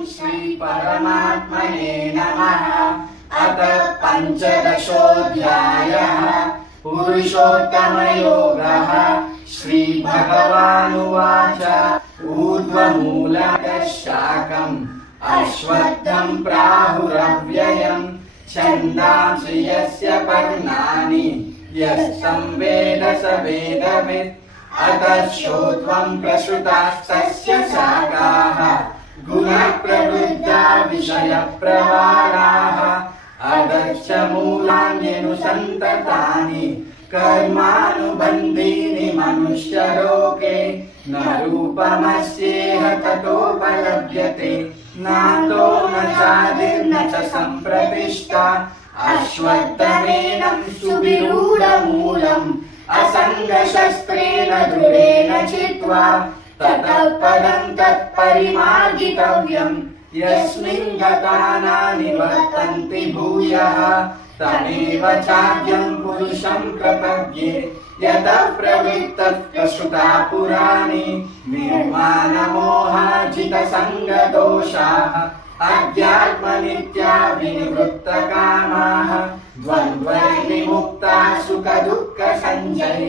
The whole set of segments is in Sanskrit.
श्री परमात्मने नमः। अथ पंचदशोऽध्यायः पुरुषोत्तमयोगः। श्री भगवानुवाच ऊर्ध्वमूलतः शाखम् अश्वत्थं प्राहुरव्ययम् छन्दांसि यस्य पर्णानि यस्तं वेद स वेदवित्। अतश्चोर्ध्वं प्रसृतास्तस्य शाखाः गुणप्रवृद्धा विषयप्रवालाः। अधश्च मूलान्यनुसन्ततानि कर्मानुबन्धीनि मनुष्यलोके। न रूपमस्येह ततोपलभ्यते नान्तो न चादिर्न च सम्प्रतिष्ठा। अश्वत्थमेनं सुविरूढमूलम् असङ्गशस्त्रेण दृढेन चित्वा ततः पदं तत्परिमार्गितव्यम्। यस्मिन् गता न निवर्तन्ति भूयः तमेव चाद्यं पुरुषं प्रपद्ये। यतः प्रवृत्तः प्रसृता पुराणे निर्माणमोहाजितसङ्गदोषाः। अध्यात्मनित्या विनिवृत्तकामाः द्वन्द्वैर्विमुक्ताः सुखदुःखसञ्जैः।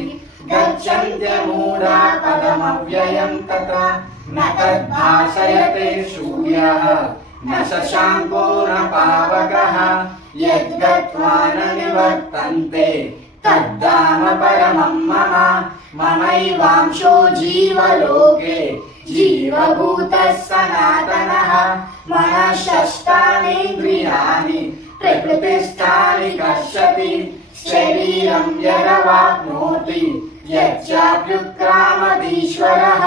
गच्छन्त्यमूढा पदमव्ययं तथा न तद्भासयते सूर्यः न शशाङ्को न पावकः। यद्गत्वा न निवर्तन्ते तद्धाम परमं मम। ममैवांशो जीवलोके जीवभूतः सनातनः। मनः षष्ठानीन्द्रियाणि प्रकृतिस्थानि कर्षति। शरीरं यदवाप्नोति यच्चाप्युत्क्रामतीश्वरः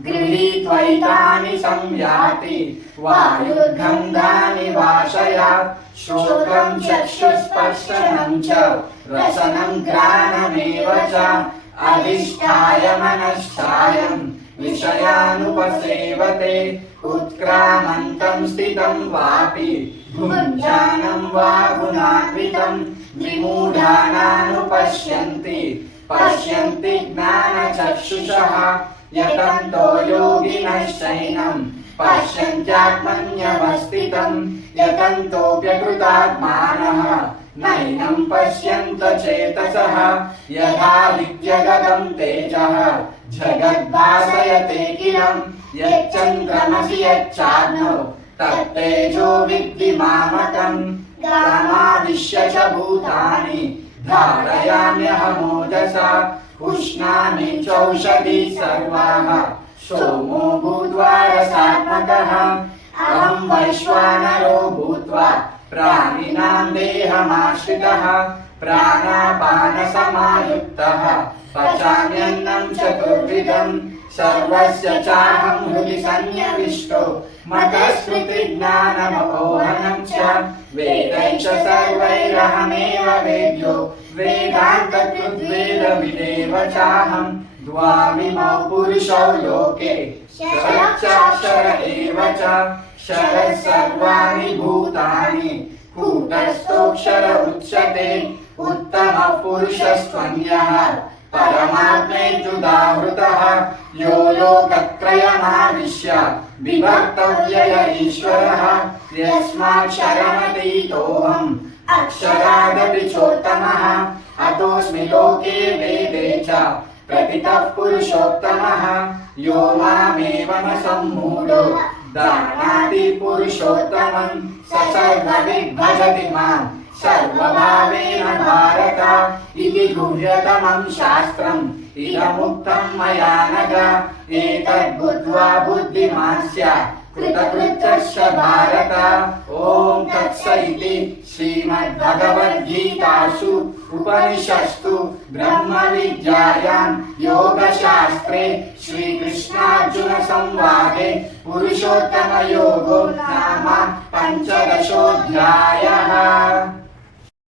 गृहीत्वैतानि संयाति वायुर्गन्धानि वाशयात्। श्रोत्रं चक्षुस्पर्शनं च रसनं घ्राणमेव च अधिष्ठाय मनश्चायं विषयानुपसेवते। उत्क्रामन्तं स्थितं वापि भुञ्जानं वा गुणान्वितं विमूढानानुपश्यन्ति पश्यन्ति ज्ञानचक्षुषः। यतन्तो योगिनश्चैनं पश्यन्त्यात्मन्यवस्थितं यतन्तोऽप्यकृतात्मानः नैनं पश्यन्त चेतसः। यथादित्यगतं तेजः जगद्भासयतेऽखिलं यच्चन्द्रमसि यच्चाग्नौ तत्तेजो विद्धि मामकम्। गामाविश्य च भूतानि धारयाम्यहमोजसा। पुष्णामि चौषधी सर्वाः सोमो भूत्वा रसात्मकः। अहं वैश्वानरो भूत्वा प्राणिनां देहमाश्रितः। प्राणापानसमायुक्तः पचाम्यन्नं चतुर्विधम्। सर्वस्य चाहं हृदि सन्निविष्टो मतस्मृतिज्ञानमपोहनं च। वेदैश्च सर्वैरहमेव वेद्यो वेदान्तकृद्वेदविदेव चाहं। द्वाविमौ पुरुषौ लोके क्षरश्चाक्षर एव च। क्षरः सर्वाणि भूतानि कूटस्थोऽक्षर उच्यते। उत्तमः पुरुषस्त्वन्यः परमात्मेत्युदाहृतः। यो लोकत्रयमाविश्य विभक्तव्यय ईश्वरः। यस्माक्षरमतीतोऽहम् अक्षरादपि चोत्तमः। अतोऽस्मि लोके वेदे च प्रतितः पुरुषोत्तमः। यो मामेवमसम्मूढो जानाति पुरुषोत्तमं स सर्वविद्भजति माम् सर्वभावेन भारत। इति गुह्यतमं शास्त्रम् इदमुक्तं मया नघ। एतद्बुद्ध्वा बुद्धिमान् स्यात् कृतकृत्यश्च भारत। ॐ तत्स इति श्रीमद्भगवद्गीतासु उपनिषत्सु ब्रह्मविद्यायां योगशास्त्रे श्रीकृष्णार्जुनसंवादे पुरुषोत्तमयोगो नाम पंचदशोऽध्यायः।